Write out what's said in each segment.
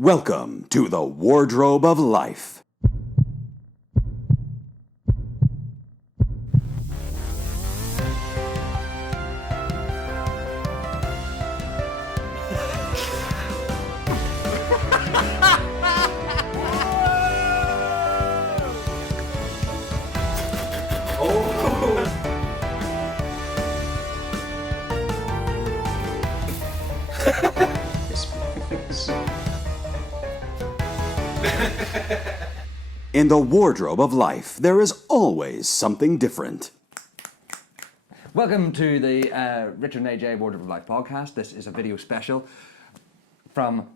Welcome to the Wardrobe of Life. In the Wardrobe of Life, there is always something different. Welcome to the Richard and AJ Wardrobe of Life podcast. This is a video special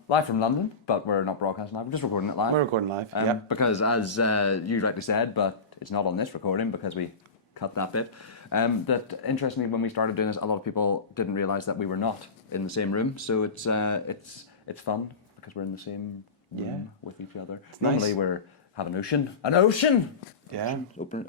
live from London, but we're not broadcasting live, we're just recording it live. We're recording live, yeah. Because as you rightly said, but it's not on this recording because we cut that bit, that interestingly when we started doing this, a lot of people didn't realise that we were not in the same room, so it's fun because we're in the same room with each other. Normally we have an ocean. Yeah.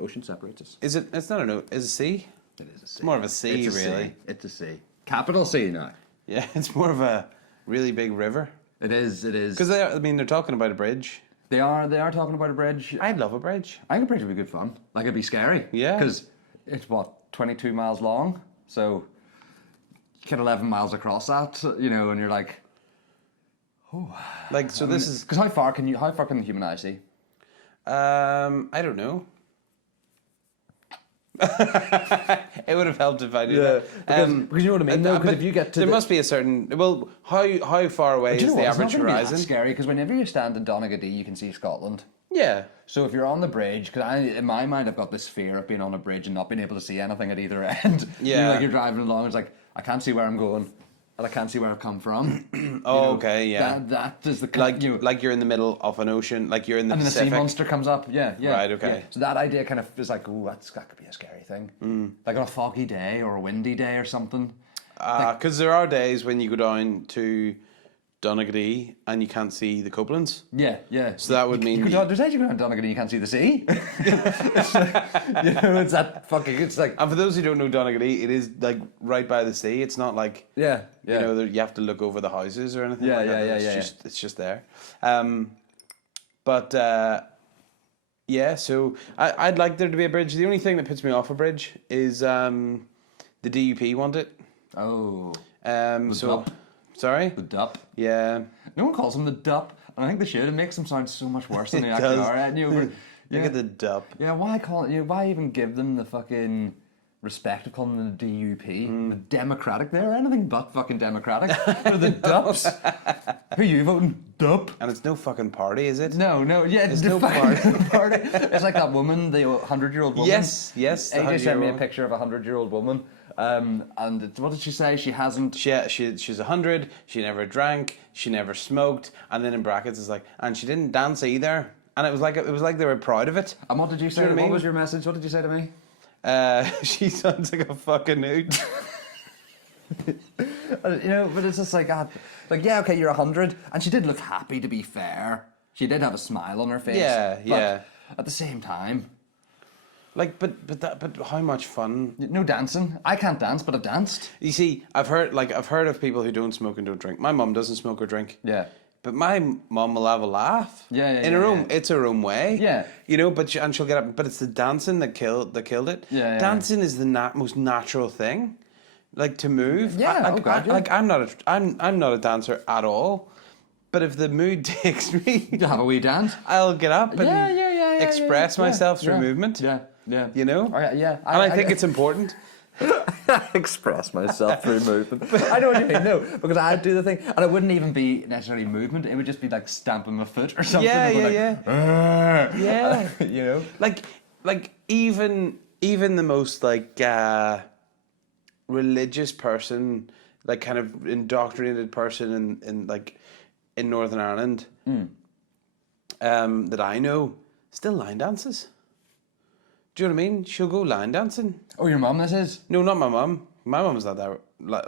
Ocean separates us. Is it? It's not an ocean. Is it a sea? It is a sea. It's more of a sea, it's a really. Sea. It's a sea. Capital C now. Yeah, it's more of a really big river. It is. Because they're talking about a bridge. They are talking about a bridge. I'd love a bridge. I think a bridge would be good fun. Like, it'd be scary. Yeah. Because it's, 22 miles long? So, you get 11 miles across that, you know, and you're like, oh. Like, so this is... Because how far can the human eye see? I don't know. It would have helped if I did that. Because you know what I mean? No, because if you get to there must be a certain... Well, how far away is the average horizon? horizon? It's scary, because whenever you stand in Donegal, you can see Scotland. Yeah. So if you're on the bridge, because in my mind I've got this fear of being on a bridge and not being able to see anything at either end. Yeah. You know, like you're driving along, it's like, I can't see where I'm going, and I can't see where I've come from. Okay, yeah. That is the... Like you're in the middle of an ocean, like you're in the and Pacific. And the sea monster comes up, yeah. Right, okay. Yeah. So that idea kind of is like, that could be a scary thing. Like on a foggy day or a windy day or something. Because there are days when you go down to Donegal and you can't see the Copelands. Yeah. So that would mean... There's days you go down Donegal and you can't see the sea. It's like... And for those who don't know Donegal, it is like right by the sea. It's not like... Yeah. You know, you have to look over the houses or anything like that. It's just there. So I'd like there to be a bridge. The only thing that puts me off a bridge is the DUP want it. Oh. DUP. Sorry? The DUP. Yeah. No one calls them the DUP, and I think they should. It makes them sound so much worse than they It actually does. are. Look at the DUP. Yeah, why even give them the fucking respect of calling them the DUP? The Democratic, they're anything but fucking democratic. They're the DUPs. Who are you voting? DUP. And it's no fucking party, is it? No, yeah, It's the no fucking party. It's like that woman, the 100-year-old woman. Yes. AJ sent me a picture of a 100-year-old woman. And what did she say? She hasn't... She's 100, she never drank, she never smoked, and then in brackets it's like, and she didn't dance either. And it was like they were proud of it. And what did you say? Do you know what I mean? What was your message? What did you say to me? She sounds like a fucking hoot. You know, but it's just like, yeah, okay, you're 100, and she did look happy, to be fair. She did have a smile on her face. Yeah. At the same time, like, but how much fun? no dancing. I can't dance, but I've danced. You see, I've heard of people who don't smoke and don't drink. My mum doesn't smoke or drink. Yeah. But my mum will have a laugh. In her own, it's her own way. Yeah. You know, and she'll get up. But it's the dancing that killed it. Yeah. Dancing is the most natural thing, like to move. Yeah. I'm not a dancer at all. But if the mood takes me, You have a wee dance. I'll get up and express myself through Yeah. movement. Yeah. You know. Yeah. And I think it's important. Express myself through movement. I know what you mean, no, because I'd do the thing, and it wouldn't even be necessarily movement, it would just be like stamping my foot or something. Yeah. You know? Like even the most like religious person, like kind of indoctrinated person in Northern Ireland, that I know, still line dances. Do you know what I mean? She'll go line dancing. Oh, your mum, this is? No, not my mum. My mum's not that.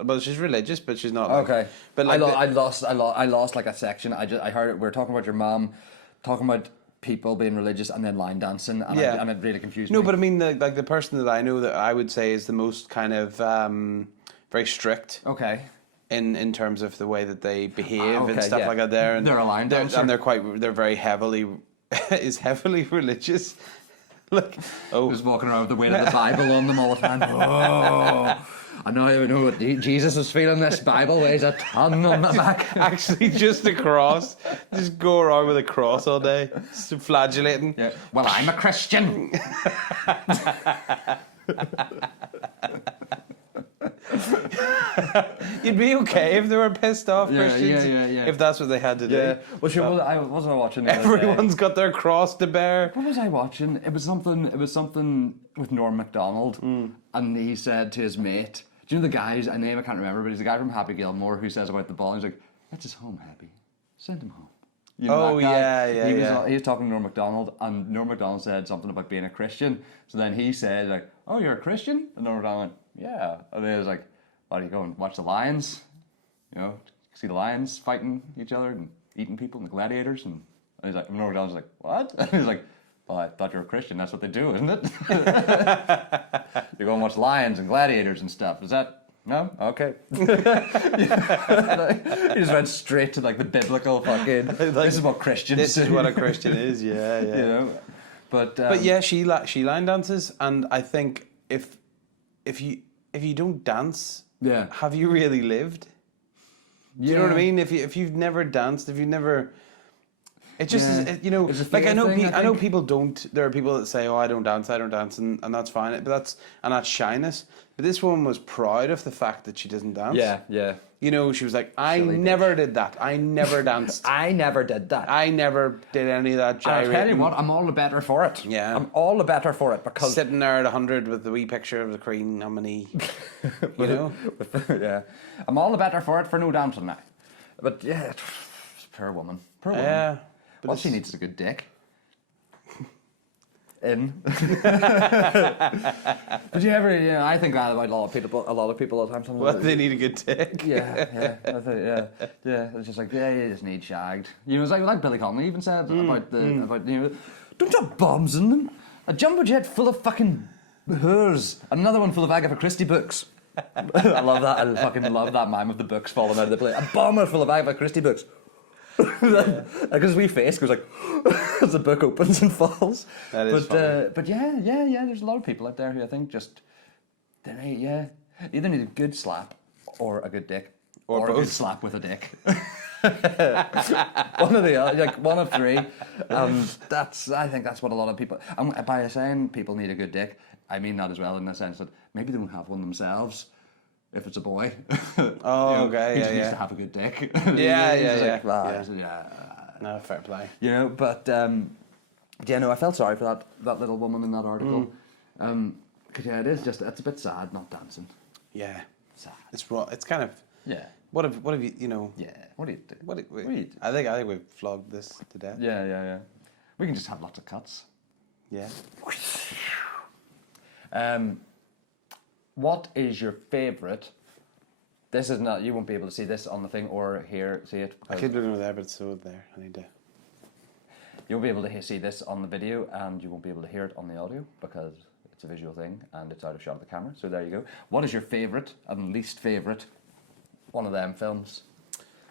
Well, she's religious, but she's not. Like, okay. But like I lost like a section. I heard we were talking about your mum, talking about people being religious and then line dancing, and and it really confused me. No, but I mean, the person that I know that I would say is the most kind of very strict. Okay. in terms of the way that they behave and okay, stuff yeah. like that. There, and They're a line dancer. and they're very heavily heavily religious. Like, Just walking around with the weight of the Bible on them all the time. Oh, I know what Jesus was feeling. This Bible weighs a ton on my back. actually just a cross. Just go around with a cross all day, just flagellating. Yeah. Well, I'm a Christian. You'd be okay if they were pissed off Yeah, Christians. yeah. If that's what they had to do. Yeah. Well, sure. I wasn't watching. The other day. Everyone's got their cross to bear. What was I watching? It was something with Norm Macdonald, and he said to his mate, "Do you know the guy's a name I can't remember, but he's the guy from Happy Gilmore who says about the ball. He's like, that's his home, Happy. Send him home." You know Oh, that guy? yeah. He was talking to Norm Macdonald, and Norm Macdonald said something about being a Christian. So then he said like, "Oh, you're a Christian?" And Norm Macdonald went, "Yeah." And then he was like, "Why do you go and watch the lions? You know, see the lions fighting each other and eating people and the gladiators?" And he's like, Norm Macdonald's like, "What?" And he's like, "Well, I thought you were a Christian. That's what they do, isn't it? You go and watch lions and gladiators and stuff. Is that?" No? Okay. He just went straight to like the biblical fucking, this is what Christians This do. is what a Christian is. Yeah. You know? But yeah, she line dances, and I think if you don't dance, Yeah. have you really lived? Do you know what I mean? If you've never danced, if you've never, it just Yeah. is, you know, It's a like fear thing, I I know think. people don't. There are people that say, "Oh, I don't dance," and that's fine. But that's shyness. But this woman was proud of the fact that she doesn't dance. yeah. You know, she was like, "I Silly never did that. I never danced. I never did that. I never did any of that And I'll tell you gyrating." what, I'm all the better for it. Yeah. I'm all the better for it because... Sitting there at 100 with the wee picture of the Queen nominee, you know. Yeah. I'm all the better for it for no dancing now. But yeah, poor woman. Poor woman. Yeah, but All she needs is a good dick. In. But you ever, I think that about a lot of people all the time. Sometimes Well, they need a good dick. yeah. It's just like, yeah, you just need shagged. You know, it's like Billy Connolly even said about don't drop bombs in them. A jumbo jet full of fucking hers, another one full of Agatha Christie books. I love that. I fucking love that mime of the books falling out of the plane. A bomber full of Agatha Christie books. Like his wee face goes like as the book opens and falls. That is funny. But yeah. There's a lot of people out there who I think just either need a good slap or a good dick, or a good both. slap with a dick. One of the other, like one of three. I think that's what a lot of people. And by saying people need a good dick, I mean that as well in the sense that maybe they don't have one themselves. If it's a boy, Oh, okay, he just needs yeah. to have a good dick. Yeah. No, No, fair play. you know, but I felt sorry for that little woman in that article. Because it is just it's a bit sad not dancing. Yeah, Sad. it's raw. It's kind of. Yeah. What have you? You know. Yeah. What do you do? What do do you do? I think we've flogged this to death. Yeah. We can just have lots of cuts. Yeah. What is your favourite? This is not. You won't be able to see this on the thing or see it. I could look over there, but it's so there. I need to. You won't be able to see this on the video, and you won't be able to hear it on the audio because it's a visual thing and it's out of shot of the camera. So there you go. What is your favourite and least favourite one of them films?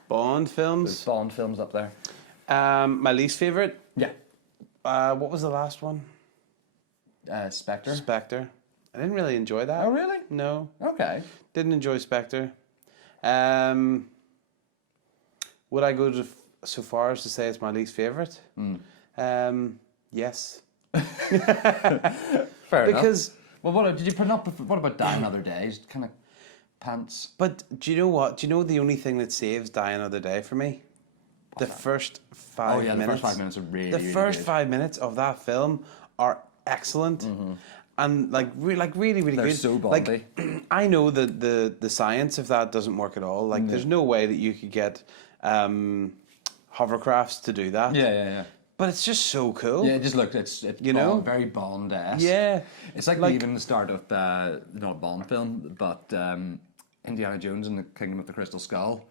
Bond There's films. Bond films up there. My least favorite. Yeah. What was the last one? Spectre. Spectre. I didn't really enjoy that. Oh, really? No, Okay. didn't enjoy Spectre. Would I go so far as to say it's my least favorite? Yes. Fair Because, enough. Well, what did you put up? What about Die Another Day? Kind of pants. but do you know what? Do you know the only thing that saves Die Another Day for me? The first 5 minutes. Oh yeah, the first 5 minutes are really. The really first good. 5 minutes of that film are excellent. And really They're good. so Like, Bondy. I know that the science of that doesn't work at all. Like, there's no way that you could get hovercrafts to do that. Yeah. But it's just so cool. Yeah, it just looked. It's You know? Bond, very Bond-esque. Yeah. It's like even the start of not a Bond film, but Indiana Jones and the Kingdom of the Crystal Skull.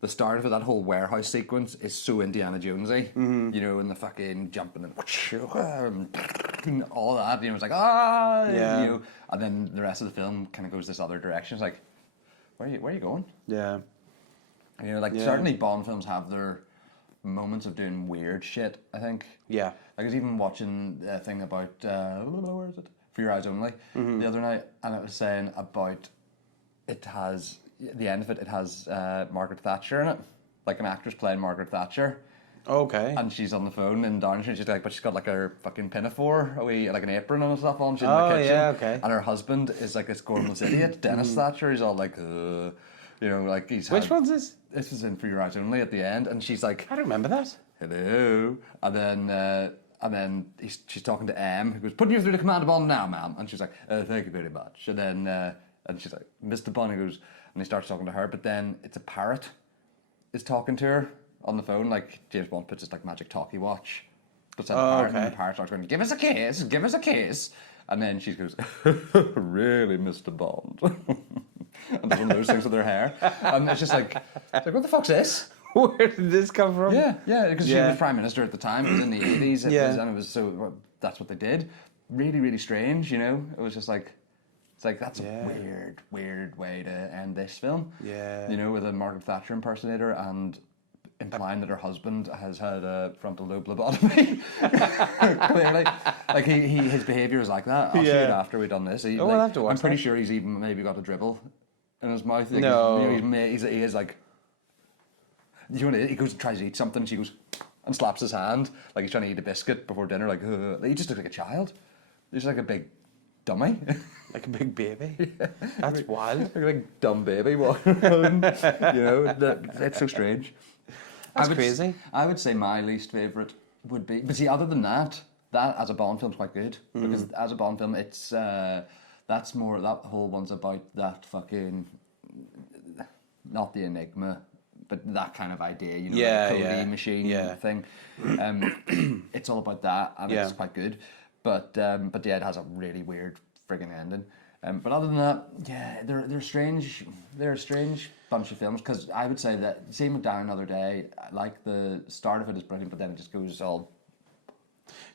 The start of it, that whole warehouse sequence is so Indiana Jonesy. You know, and the fucking jumping and all that. You know, it's like Yeah. You know, and then the rest of the film kind of goes this other direction. It's like, where are you going? Yeah. You know, like Yeah. certainly Bond films have their moments of doing weird shit. I think. Yeah. Like I was even watching a thing about where is it? For Your Eyes Only the other night, and it was saying about it has the end of it. It has Margaret Thatcher in it, like an actress playing Margaret Thatcher. Okay. And she's on the phone in Downshire. She's like, but she's got like her fucking pinafore, like an apron and stuff on. She's in the Oh, kitchen. yeah, okay. And her husband is like this gormless idiot, Dennis Thatcher. He's all like, you know, like he's. Which one's this? This was in For Your Eyes Only at the end, and she's like, I don't remember that. hello, and then she's talking to M, who goes, putting you through the command of Bond now, ma'am, and she's like, thank you very much, and then and she's like, Mr. Bond, he goes, and he starts talking to her, but then it's a parrot is talking to her on the phone, like James Bond puts his like magic talkie watch, puts on the parrot, and then the parrot starts going, give us a kiss, and then she goes, really, Mr. Bond, and does one of those things with her hair, and it's just like what the fuck's this? Where did this come from? Yeah, because she was Prime Minister at the time. It was in the 80s. And it was so that's what they did. Really, really strange, you know? It was just like, it's like, that's a weird way to end this film. Yeah. You know, with a Margaret Thatcher impersonator and implying that her husband has had a frontal lobe lobotomy. Clearly. Like, his behaviour is like that. I'll see it after we've done this. We'll have to watch I'm pretty that. sure he's even maybe got a dribble in his mouth. Like, No. he is like, you know, he goes and tries to eat something, she goes and slaps his hand like he's trying to eat a biscuit before dinner. Like he just looks like a child. He's like a big dummy, Like a big baby. That's wild. like a big dumb baby walking around. You know, it's so strange. That's crazy. I would say my least favourite would be, but see, other than that as a Bond film's quite good because as a Bond film, it's that's more that whole one's about that fucking not the Enigma. But that kind of idea, you know, the Cody machine thing. It's all about that, and it's quite good. But yeah, it has a really weird friggin' ending. But other than that, yeah, they're strange. They're a strange bunch of films because I would say that same with Die Another Day. Like the start of it is brilliant, but then it just goes all.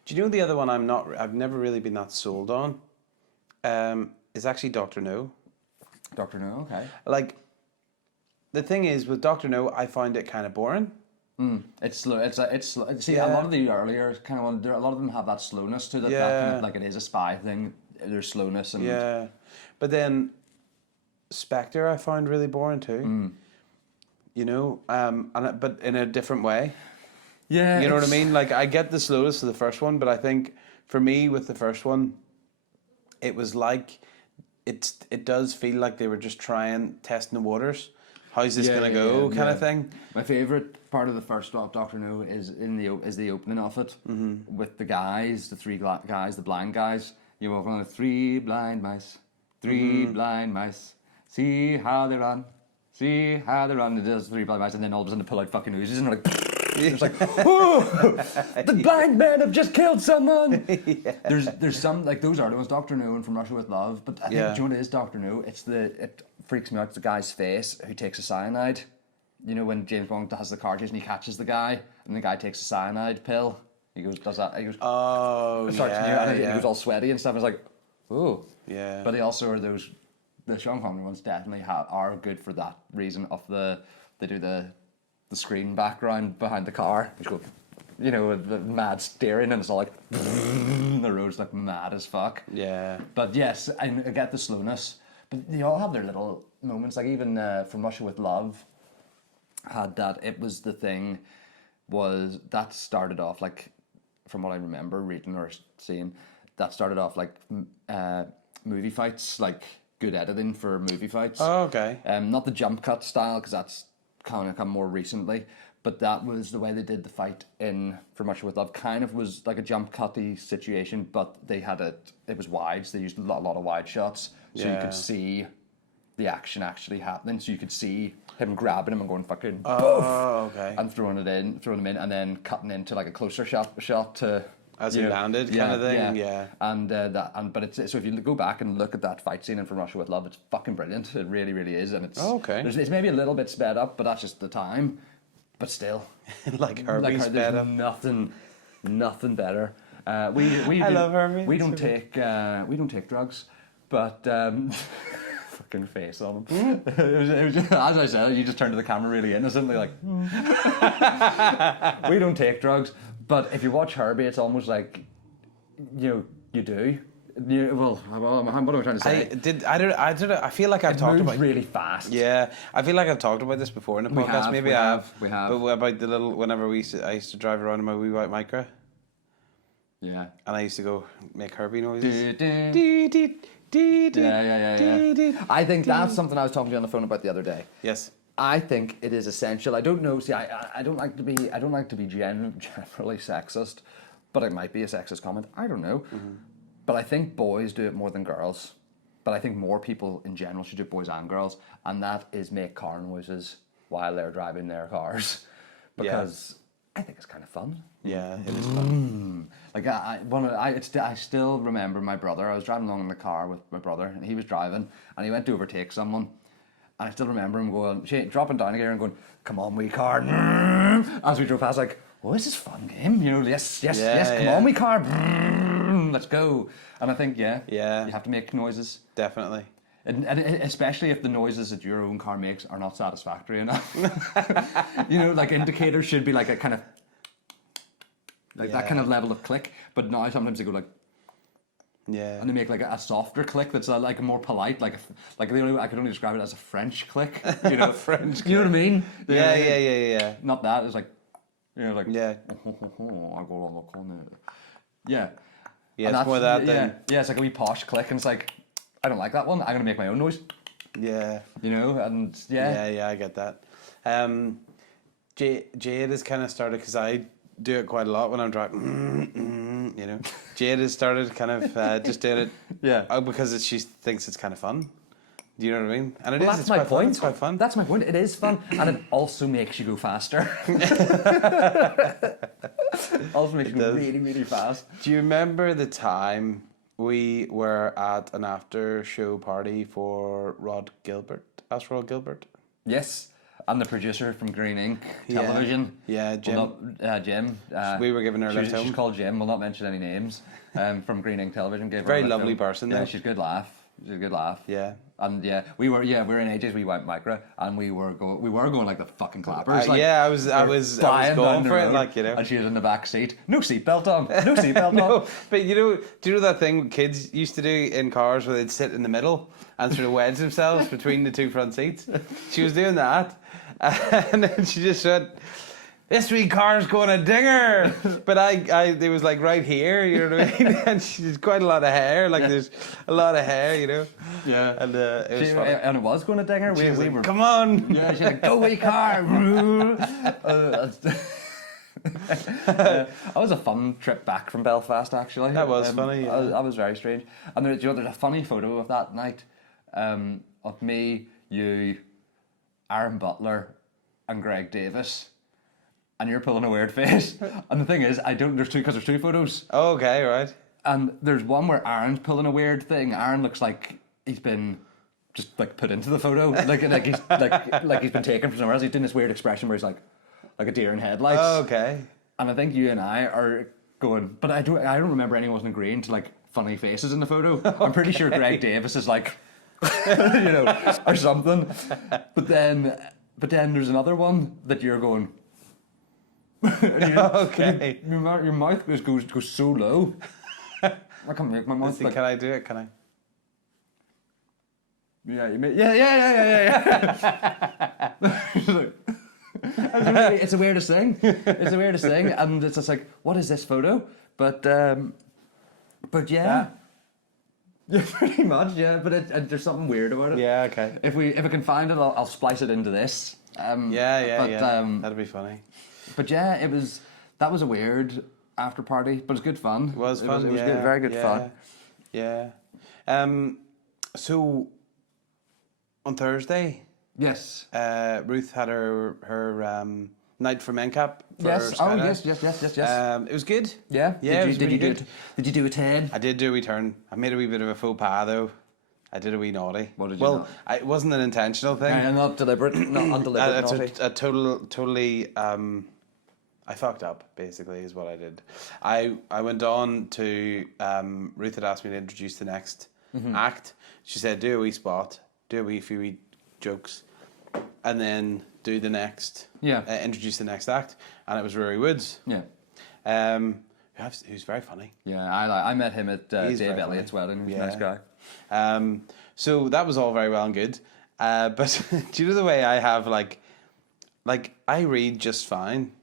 Do you know the other one I've never really been that sold on? Is actually Doctor No. Doctor No, okay. Like. The thing is, with Doctor No, I find it kind of boring. It's slow. It's slow. See, a lot of the earlier kind of ones, a lot of them have that slowness to that. Yeah. That kind of, like it is a spy thing. There's slowness and Yeah, but then Spectre I found really boring too. You know, but in a different way. yeah, You know what I mean? Like I get the slowness of the first one, but I think for me with the first one, it was like it does feel like they were just testing the waters. How's this gonna go? Kind of thing. My favourite part of the first Doctor No is the opening of it with the guys, the three guys, the blind guys. You walk on three blind mice, blind mice. See how they run, see how they run. It does three blind mice, and then all of a sudden they pull out fucking oozes and they're like. It's like, oh, the blind men have just killed someone. There's some like those are the ones, Doctor No and From Russia with Love. But I think do you know what it is, Doctor No? It freaks me out. It's the guy's face who takes a cyanide. You know when James Bond has the car chase and he catches the guy, and the guy takes a cyanide pill. He does that. He goes, Oh, starts, and he goes all sweaty and stuff. It's like, oh, Yeah. But they also are those. The Sean Connery ones definitely are good for that reason. They do the screen background behind the car, which go, you know, the mad steering, and it's all like the road's like mad as fuck. Yeah. But yes, I get the slowness, but they all have their little moments. Like even From Russia with Love had that. It was the thing was that started off like, from what I remember reading or seeing, that started off like movie fights, like good editing for movie fights. Oh, okay. Not the jump cut style because that's kind of come more recently, but that was the way they did the fight in From Russia with Love. Kind of was like a jump cutty situation, but they had it was wide, so they used a lot of wide shots, so you could see the action actually happening. So you could see him grabbing him and going fucking Oh, okay. and throwing them in, and then cutting into like a closer shot to As he landed, kind of thing. Yeah. But it's so if you go back and look at that fight scene in From Russia with Love, it's fucking brilliant. It really, really is, and it's okay. It's maybe a little bit sped up, but that's just the time. But still, like Herbie's better. Nothing better. I love Herbie. We don't take drugs, but fucking face on him. As I said, you just turned to the camera really innocently, like, we don't take drugs, but if you watch Herbie, it's almost like, you do. Well, what am I trying to say? I feel like I've talked about really fast. Yeah, I feel like I've talked about this before in the podcast. Maybe I have. We have. But about the little whenever I used to drive around in my wee white Micra. Yeah. And I used to go make Herbie noises. Yeah. I think that's something I was talking to you on the phone about the other day. Yes. I think it is essential. I don't know. See, I don't like to be generally sexist, but it might be a sexist comment. I don't know. Mm-hmm. But I think boys do it more than girls. But I think more people in general should do it, boys and girls, and that is make car noises while they're driving their cars, because I think it's kind of fun. Yeah, it is fun. Like I still remember my brother. I was driving along in the car with my brother, and he was driving, and he went to overtake someone, and I still remember him going, dropping down a gear and going, "Come on, wee car!" As we drove past, like, "Oh, this is a fun game." Yes, come on, wee car, let's go. And I think, you have to make noises. Definitely. And especially if the noises that your own car makes are not satisfactory enough. Like indicators should be like a kind of that kind of level of click. But now sometimes they go like, and they make like a softer click that's like more polite, like I could only describe it as a French click. French. You know what I mean? Yeah. Not that. It's like, like I go on the corner. Yeah. Yeah, it's more that than... Yeah, it's like a wee posh click, and it's like, I don't like that one. I'm going to make my own noise. Yeah. And Yeah, I get that. Jade has kind of started, because I do it quite a lot when I'm driving, Jade has started kind of just doing it because she thinks it's kind of fun. Do you know what I mean? And That's my point. It's quite fun. That's my point. It is fun, and it also makes you go faster. Also makes you go really, really fast. Do you remember the time we were at an after show party for Rod Gilbert? Ask Rod Gilbert. Yes, and the producer from Green Ink Television. Yeah, Jim. Jim. We were giving her a lift home. She's called Jim. We'll not mention any names. From Green Ink Television. Very lovely person. Yeah, she's a good laugh. Yeah. And we were in AJ's we went Micra, and we were going like the fucking clappers. I was going for it, And she was in the back seat. No seatbelt on. No seatbelt on. But do you know that thing kids used to do in cars where they'd sit in the middle and sort of wedge themselves between the two front seats? She was doing that, and then she just went, "This wee car's going a dinger," but it was like right here, you know what I mean? And she's quite a lot of hair, there's a lot of hair, Yeah. And it was funny. And it was going a dinger. We were, come on. Yeah, she's like, "Go wee car." That was a fun trip back from Belfast, actually. That was funny. Yeah. That was very strange. And there's a funny photo of that night of me, you, Aaron Butler, and Greg Davis. And you're pulling a weird face. And the thing is, there's two photos. Oh, okay, right. And there's one where Aaron's pulling a weird thing. Aaron looks like he's been just like put into the photo, like he's been taken from somewhere else. He's doing this weird expression where he's like a deer in headlights. Oh, okay. And I think you and I are going, but I don't remember anyone wasn't agreeing to like funny faces in the photo. Okay. I'm pretty sure Greg Davis is like, or something. But then there's another one that you're going. Okay. Your mouth goes so low. I can't make my mouth. Can I do it? Can I? Yeah, you may. Yeah. It's the weirdest thing. It's the weirdest thing, and it's just like, what is this photo? But yeah. Yeah, pretty much. Yeah, but there's something weird about it. Yeah. Okay. If I can find it, I'll splice it into this. That'd be funny. But yeah, that was a weird after party, but it was good fun. It was fun. It was good, very good fun. Yeah. So on Thursday, yes, Ruth had her night for men cap. Yes. Oh, yes. It was good. Yeah. Did you do a 10? I did do a wee turn. I made a wee bit of a faux pas though. I did a wee naughty. What did you? Well, it wasn't an intentional thing. Not deliberate. Not undeliberate. It's a totally. I fucked up. Basically, is what I did. I went on to Ruth had asked me to introduce the next act. She said, "Do a wee spot," do a few wee jokes, and then do the next. Yeah. Introduce the next act, and it was Rory Woods. Yeah. Who's very funny. Yeah, I met him at He's Dave very Elliott's funny. wedding. He's a Yeah. nice guy. So that was all very well and good. But do you know the way I have like I read just fine,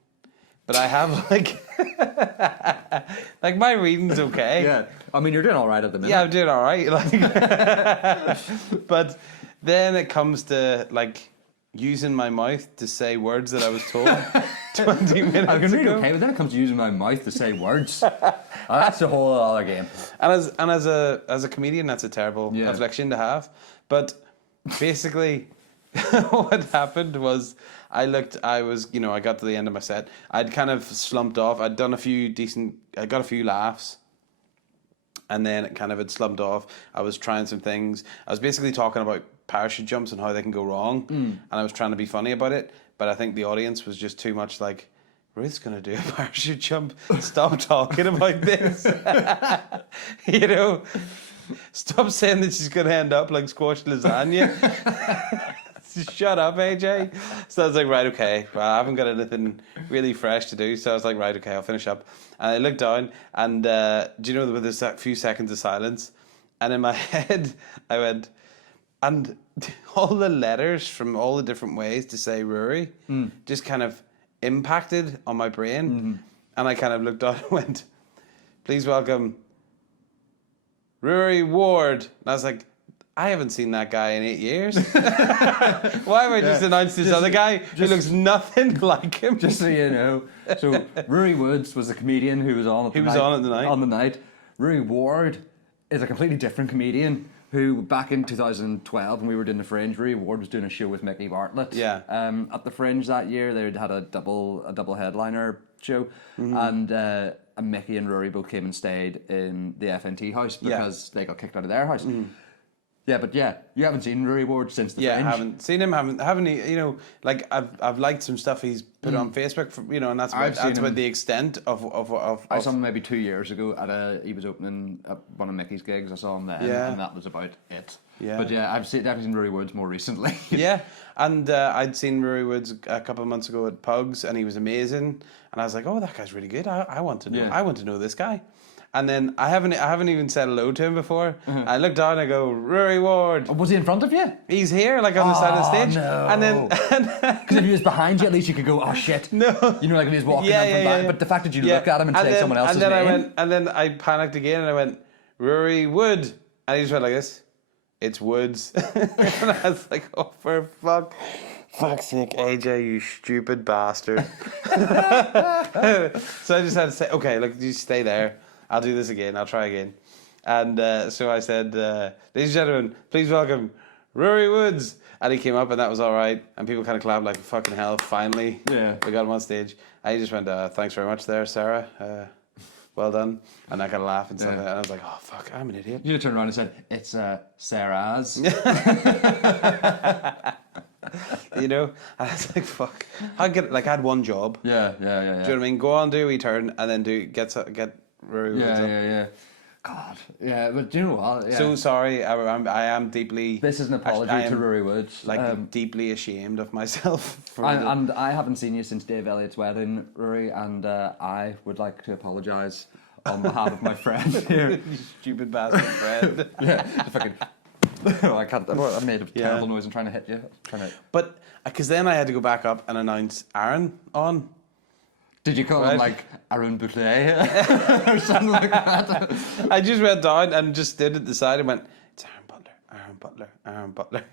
but I have like my reading's okay. Yeah, I mean, you're doing all right at the minute. Yeah, I'm doing all right. Like, but then it comes to like using my mouth to say words that I was told 20 minutes I can read ago. okay, but then it comes to using my mouth to say words. That's a whole other game. And as a comedian, that's a terrible Yeah. affliction to have. But basically, what happened was I got to the end of my set. I'd kind of slumped off. I got a few laughs. And then it kind of had slumped off. I was trying some things. I was basically talking about parachute jumps and how they can go wrong. And I was trying to be funny about it. But I think the audience was just too much like, Ruth's going to do a parachute jump. Stop talking about this. You know, stop saying that she's going to end up like squashed lasagna. Shut up, AJ. So I was like, right, okay. Well, I haven't got anything really fresh to do. So I was like, right, okay, I'll finish up. And I looked down, and do you know, there's a few seconds of silence. And in my head, I went, and all the letters from all the different ways to say Rory just kind of impacted on my brain. Mm-hmm. And I kind of looked down and went, please welcome Rory Ward. And I was like, I haven't seen that guy in 8 years. Why have I just announced this other guy who looks nothing like him? Just so you know. So Rory Woods was a comedian who was on at the night. On the night. Rory Ward is a completely different comedian who, back in 2012, when we were doing the Fringe, Rory Ward was doing a show with Mickey Bartlett. Yeah. At the Fringe that year, they had a double headliner show, and Mickey and Rory both came and stayed in the FNT house because they got kicked out of their house. Yeah, but you haven't seen Rory Ward since the Fringe. Yeah, I haven't seen him. Haven't you know? Like I've liked some stuff he's put on Facebook, and that's about the extent of. I saw him maybe 2 years ago he was opening at one of Mickey's gigs. I saw him then, and that was about it. Yeah, but I've definitely seen Rory Woods more recently. Yeah, and I'd seen Rory Woods a couple of months ago at Pugs, and he was amazing. And I was like, oh, that guy's really good. I want to know. Yeah. I want to know this guy. And then I haven't even said hello to him before. I look down and I go, Rory Ward. Was he in front of you? He's here, like on the side of the stage. No. And then because if he was behind you, at least you could go, oh shit. No. You know, like if he was walking from back. But the fact that you look at him and say someone else's name. And then I panicked again and I went, Rory Wood. And he just went like this. It's Woods. And I was like, oh, for fuck's sake, AJ, you stupid bastard. So I just had to say, okay, look, you stay there. I'll do this again. I'll try again. And so I said, ladies and gentlemen, please welcome Rory Woods. And he came up and that was all right. And people kind of clapped like fucking hell. Finally, we got him on stage. And he just went, thanks very much there, Sarah. Well done. And I kind of laughed and stuff. And I was like, oh, fuck, I'm an idiot. You turned around and said, it's Sarah's. You know? And I was like, fuck. I had one job. Yeah. Do you know what I mean? Go on, do a wee turn, and then get Rory Woods up. Yeah. God, yeah, but do you know what? Yeah. So sorry, I am deeply. This is an apology to Rory Woods. Like deeply ashamed of myself. And I haven't seen you since Dave Elliott's wedding, Rory, and I would like to apologise on behalf of my friend here. You stupid bastard friend. Yeah, fucking. I can't. I made a terrible noise. I'm trying to hit you. But because then I had to go back up and announce Aaron on. Did you call him like Aaron Boulet or something like that? I just went down and just stood at the side and went, it's Aaron Butler.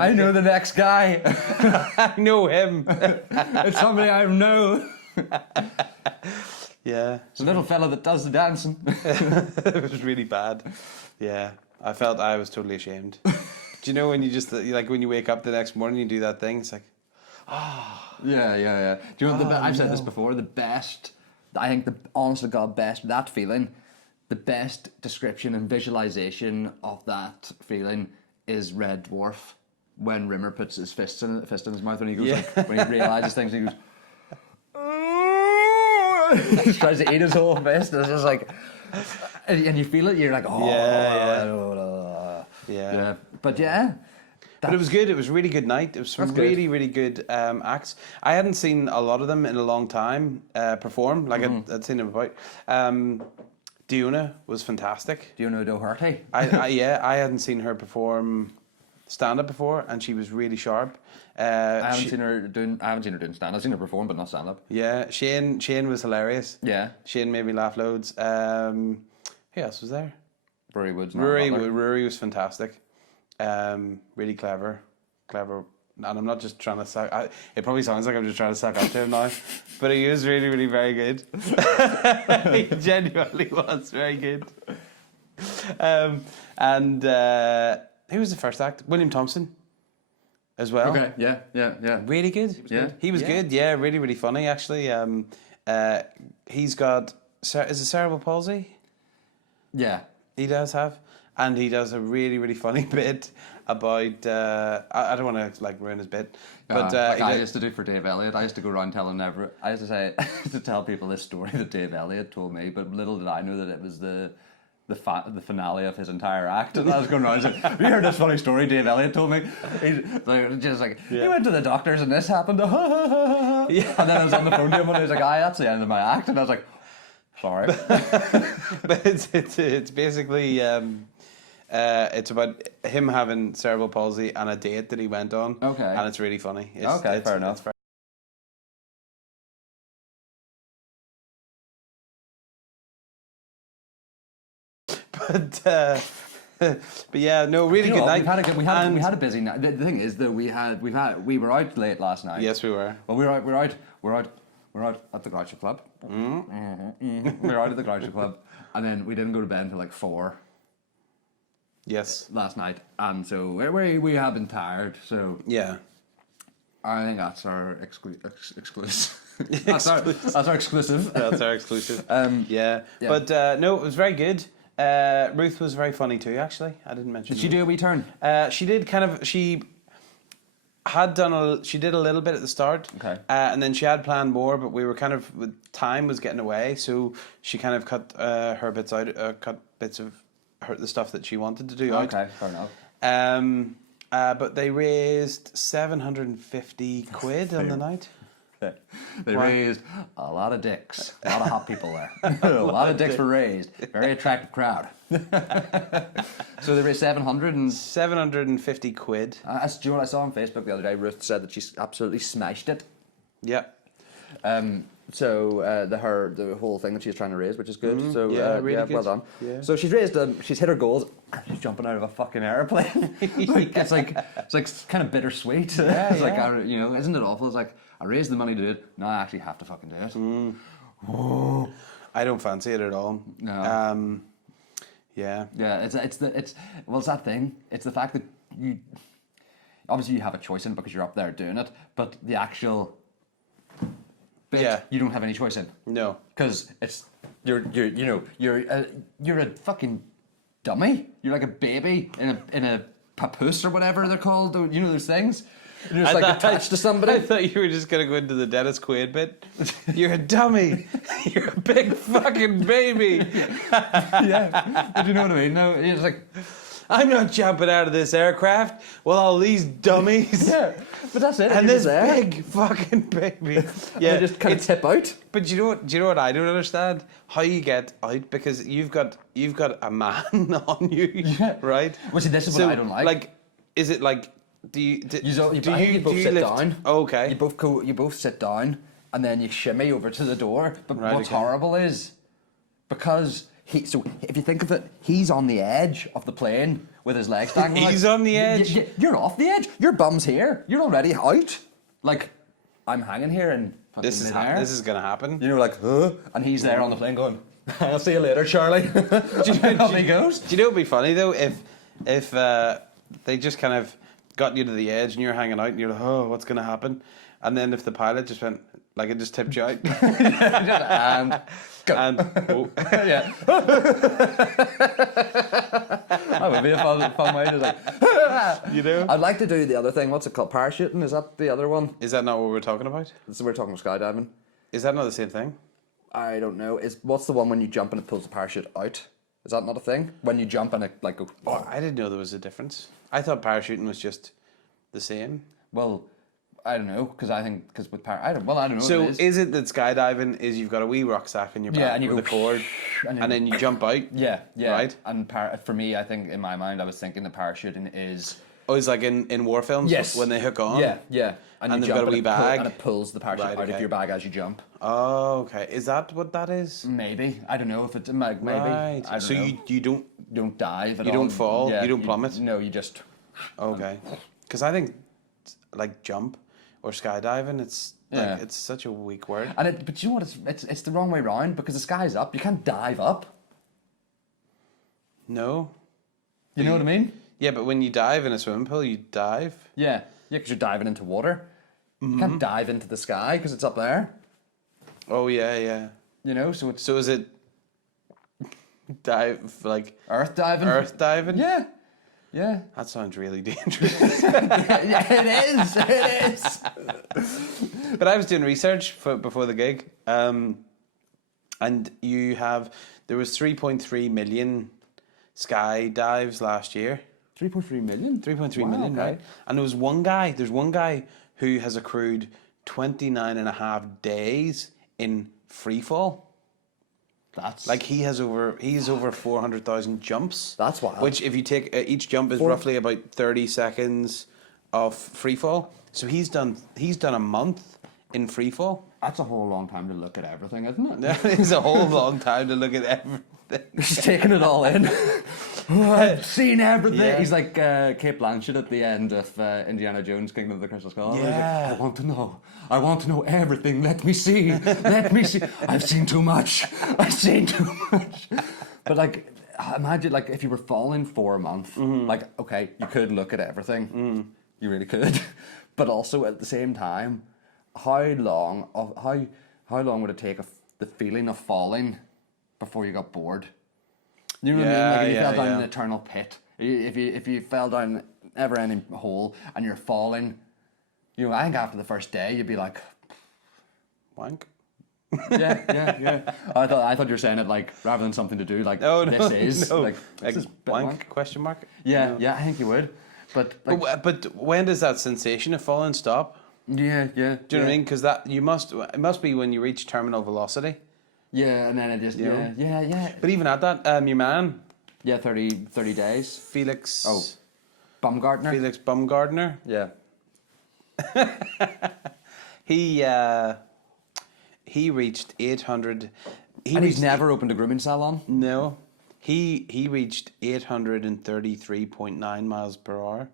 I know the next guy. I know him. It's somebody I know. Yeah. It's a little fella that does the dancing. It was really bad. Yeah. I felt I was totally ashamed. Do you know when you just, like when you wake up the next morning and you do that thing, it's like, Yeah. Do you know I've said this before, honest to God, that feeling, the best description and visualization of that feeling is Red Dwarf when Rimmer puts his fist in his mouth when he goes when he realizes things and he goes he tries to eat his whole fist. It's just like, and you feel it, you're like, Yeah. But yeah. But it was good. It was a really good night. It was some That's good. really, really good acts. I hadn't seen a lot of them in a long time perform. Like I'd seen them about. Diona was fantastic. Diona Doherty. I hadn't seen her perform stand up before, and she was really sharp. I haven't seen her doing stand up. I've seen her perform, but not stand up. Yeah, Shane was hilarious. Yeah. Shane made me laugh loads. Who else was there? Rory Woods. Rory was fantastic. Really clever. And I'm not just trying to suck. It probably sounds like I'm just trying to suck up to him now, but he was really, really very good. He genuinely was very good. And who was the first act? William Thompson, as well. Okay. Yeah. Really good. He was good. Yeah, really, really funny actually. He's got is it cerebral palsy? Yeah. He does have, and he does a really, really funny bit about. I don't want to like ruin his bit, but like I used to do for Dave Elliott. I used to go around telling I used to say to tell people this story that Dave Elliott told me, but little did I know that it was the finale of his entire act. And I was going around and saying, have you heard this funny story Dave Elliott told me? He's like, he went to the doctors and this happened. And then I was on the phone to him and he was like, that's the end of my act. And I was like, sorry. But it's basically it's about him having cerebral palsy and a date that he went on. Okay. And it's really funny. Fair enough. But yeah, no, really good night. We had a busy night. The thing is that we were out late last night. Yes, we were. Well, we're out at the Groucho Club. We were out at the Groucho Club, and then we didn't go to bed until like 4. Yes. Last night, and so we have been tired. So Yeah. I think that's our exclusive. That's our exclusive. That's our exclusive. Yeah. But no, it was very good. Ruth was very funny too, actually. I didn't mention Did she do a wee turn? She did kind of. She did a little bit at the start. Okay. And then she had planned more, but we were kind of, time was getting away, so she kind of cut her bits out, cut bits of the stuff that she wanted to do out. Okay, fair enough. But they raised 750 quid on the night. They raised a lot of dicks. A lot of hot people there. A lot of dicks were raised. Very attractive crowd. So they raised 750 quid. Do you know what I saw on Facebook the other day? Ruth said that she's absolutely smashed it. Yeah. So the whole thing that she's trying to raise, which is good. So really good. well done. Yeah. So she's raised she's hit her goals. She's jumping out of a fucking airplane. It's like kind of bittersweet. Yeah, it's like isn't it awful? It's like I raised the money to do it. Now I actually have to fucking do it. Oh. I don't fancy it at all. No. Yeah. Yeah. It's that thing. It's the fact that you obviously you have a choice in it because you're up there doing it, but the actual bit you don't have any choice in. No. Because you're a fucking dummy. You're like a baby in a papoose or whatever they're called. You know those things. You're just attached to somebody. I thought you were just gonna go into the Dennis Quaid bit. You're a dummy. You're a big fucking baby. Yeah. But you know what I mean? No, it's like I'm not jumping out of this aircraft with all these dummies. Yeah, but that's it. And this big fucking baby. Yeah, they just kind of tip out. But do you know what I don't understand? How you get out, because you've got a man on you, right? Well, see, this is what I don't like. Like, is it like you both sit down. Oh, okay. You both sit down and then you shimmy over to the door. But what's horrible is because so if you think of it, he's on the edge of the plane with his legs dangling. He's on the edge. You're off the edge. Your bum's here. You're already out. Like I'm hanging here and this is gonna happen. You know, like and he's there on the plane going, "I'll see you later, Charlie." Do you know how he goes? Do you know what'd be funny though if they just kind of got you to the edge and you're hanging out and you're like, oh, what's gonna happen? And then if the pilot just went like it just tipped you out and yeah, that would be a fun way to like, you know. I'd like to do the other thing. What's it called? Parachuting? Is that the other one? Is that not what we're talking about? So we're talking about skydiving. Is that not the same thing? I don't know. What's the one when you jump and it pulls the parachute out? Is that not a thing? When you jump and it like goes... Oh, I didn't know there was a difference. I thought parachuting was just the same. Well, I don't know, because I think... Because with I don't know So what it is. is it that skydiving is you've got a wee rucksack in your back and you with go a cord, and then you jump out? Yeah, yeah. Right? And for me, I think in my mind, I was thinking the parachuting is... Oh, it's like in war films Yes. when they hook on? Yeah, yeah. And you they've jump got a wee it bag? and it pulls the parachute Right, out of okay. your bag as you jump. Oh, okay. Is that what that is? Maybe. I don't know if it's... Maybe. Right. I don't So know. you don't... don't dive at all. You don't fall? You don't plummet? No, you just... Okay. Because I think, like, jump or skydiving, it's like Yeah. it's such a weak word. But you know what? It's the wrong way round because the sky's up. You can't dive up. No. You know what I mean? Yeah, but when you dive in a swimming pool, you dive. Yeah. Yeah, because you're diving into water. You can't dive into the sky because it's up there. Oh yeah, yeah. You know, so it's So is it dive like earth diving. earth diving? Yeah. Yeah. That sounds really dangerous. Yeah, it is. It is. But I was doing research before the gig, and there was 3.3 million sky dives last year. 3.3 million? 3.3 million, okay. right? And there's one guy who has accrued 29 and a half days in free fall. That's Like he's over 400,000 jumps. That's wild. Which if you take each jump is roughly about 30 seconds of free fall. So he's done a month in free fall. that's a whole long time to look at everything, isn't it? That is a whole long time to look at everything. Just taking it all in. I've seen everything. Yeah. He's like Kate Blanchett at the end of Indiana Jones, Kingdom of the Crystal Skull. He's like, Yeah. I want to know everything. Let me see. Let me see. I've seen too much. I've seen too much. But like, imagine like if you were falling for a month. Like, okay, you could look at everything. You really could. But also at the same time, how long would it take the feeling of falling before you got bored? You know what I mean? Like if you fell down an eternal pit, if you fell down an ever-ending hole and you're falling, you know, I think after the first day you'd be like, Wank. yeah. I thought you were saying it like rather than something to do, like this is no. like Like this is wank? Question mark. Yeah, No. yeah, I think you would. But like, But when does that sensation of falling stop? yeah. Do you know what I mean? Because it must be when you reach terminal velocity. Yeah, and then it just yeah. But even at that, your man Yeah, 30 days. Felix. Oh, Baumgartner. Felix Baumgartner. Yeah. He reached 800. And he's never opened a grooming salon. No, he reached 833.9 miles per hour.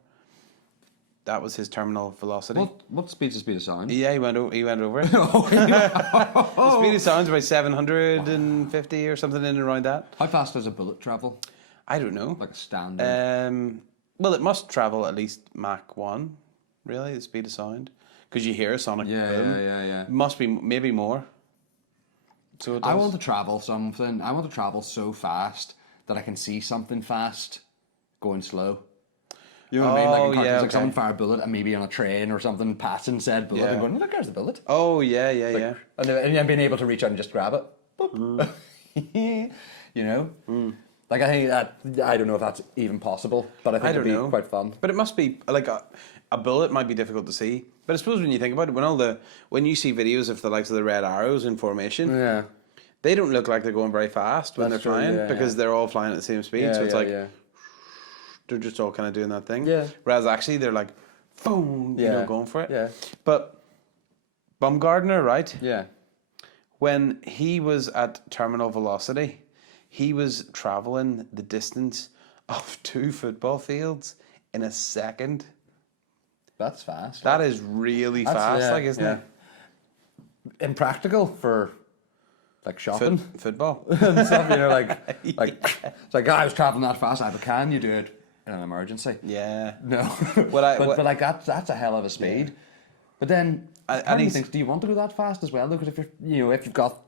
That was his terminal velocity. What speed's the speed of sound? Yeah, he went over it. The speed of sound's about 750 or something in and around that. How fast does a bullet travel? I don't know. Like a standard. Well, it must travel at least Mach 1, really, the speed of sound. Because you hear a sonic boom. Yeah. Must be maybe more. So it I does. want to travel something. I want to travel so fast that I can see something fast going slow. You know what I mean? Like in cartoons, like someone fire a bullet and maybe on a train or something passing said bullet and going, look, there's the bullet. Oh, yeah. And then being able to reach out and just grab it. Boop. You know? Like I think that, I don't know if that's even possible, but I think it'd be quite fun. But it must be, like a bullet might be difficult to see. But I suppose when you think about it, when you see videos of the likes of the red arrows in formation, Yeah. they don't look like they're going very fast when That's they're true, flying because they're all flying at the same speed. So it's like they're just all kind of doing that thing. Yeah. Whereas actually they're like, boom, going for it. Yeah. But Baumgartner, right? Yeah. When he was at terminal velocity, he was traveling the distance of 2 football fields in a second. That's fast. That is really fast, isn't it? Impractical for like shopping Football. and stuff, you know, like it's like, I was traveling that fast. Can you do it in an emergency? Yeah. No. But like that's a hell of a speed. Yeah. But then part of me thinks, do you want to go that fast as well? Because if if you've got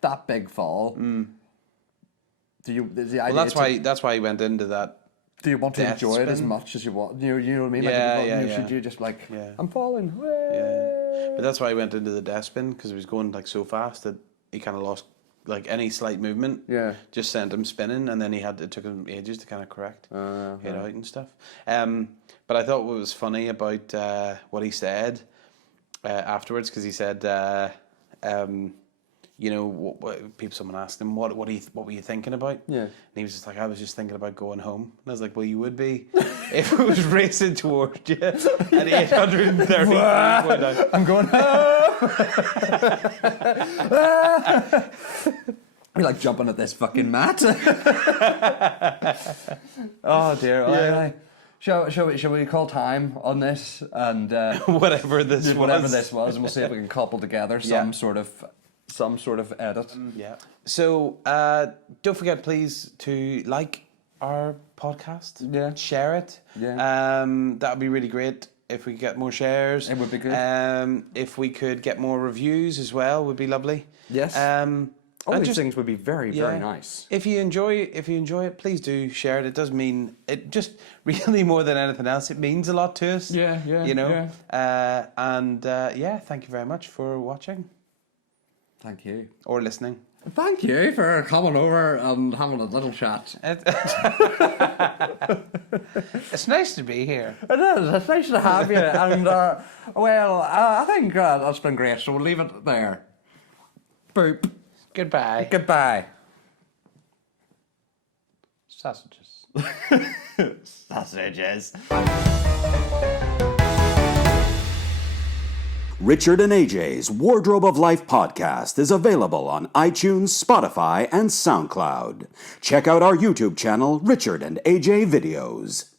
that big fall, do you? Well, that's why he went into that. Do you want to enjoy it as much as you want? You know what I mean? Should you just like, I'm falling? Yeah. But that's why he went into the death spin, because he was going like so fast that he kind of lost like any slight movement, Yeah. just sent him spinning, and then it took him ages to kind of correct it out and stuff. But I thought what was funny about what he said afterwards, because he said, you know, someone asked him what were you thinking about? Yeah. And he was just like, I was just thinking about going home. And I was like, well, you would be if it was racing towards you at 830. I'm going. You're like jumping at this fucking mat. Oh dear. Yeah. Shall we call time on this and whatever this was, and we'll see if we can couple together some sort of edit. Yeah. So don't forget, please, to like our podcast. Yeah. Share it. Yeah. That would be really great if we could get more shares. It would be good. If we could get more reviews as well, would be lovely. Yes. All and these things would be very, very nice. If you enjoy it, please do share it. It does mean it just really more than anything else. It means a lot to us. Yeah, You know. Yeah. Thank you very much for watching Thank you. or listening. Thank you for coming over and having a little chat. It's nice to be here. It is. It's nice to have you. And I think that's been great. So we'll leave it there. Boop. Goodbye. Goodbye. Sausages. Sausages. Richard and AJ's Wardrobe of Life podcast is available on iTunes, Spotify, and SoundCloud. Check out our YouTube channel, Richard and AJ Videos.